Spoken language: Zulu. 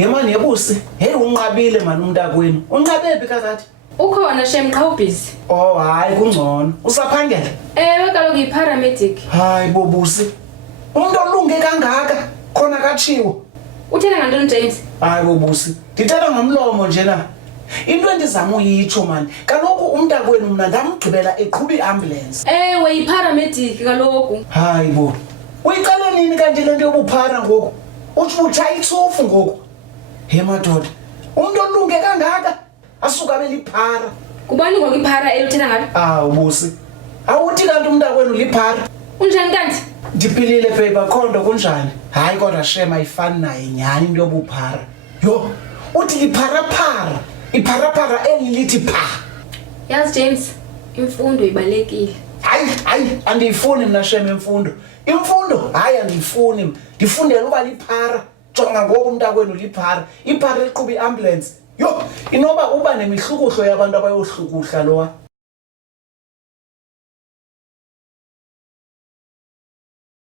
Yemani yebusi, hey unqabile man umntakwenu. Unqabe phi kakade? Ukhona shem xa ubhizi. Oh hayi kungcono. Usaphangela? Ewe kaloku yi-paramedic. Hayi bobusi. Umuntu olunge kangaka khona katshiwo. Uthena ngantoni James? Hayi bobusi. Ndithetha ngomlomo nje na. Into endizama uyitsho man. Kaloku umntakwenu mna ndamgqibela eqhuba iambulance. Ewe yi-paramedic kaloku. Hayi bo. Uyiqale nini kanti lento yobuphara ngoku? Utsha itsofu ngoku. He madoda. Umuntu olunge kangaka asuka abeliphara. Kubani ngoku iphara elithena ngalo? Ubusi. Awuthi kanti umntakwenu liphara. Unjani kanti? Ndiphilile babe khondo kunjani? Hayi kodwa shema ayifani naye nyani into yobuphara. Yo, uthi liphara. Iphara elithi pha. Yazi James, imfundo ibalekile. Hayi, andiyifuni mna shema imfundo. Imfundo hayi andiyifuni. Ndifundela uba liphara. Jonga ngoku umntakwenu liphara. Iphara eqhuba iambulance. Yo, inoba uba nemihlukuhlo yabantu abayohlukuhla lowa.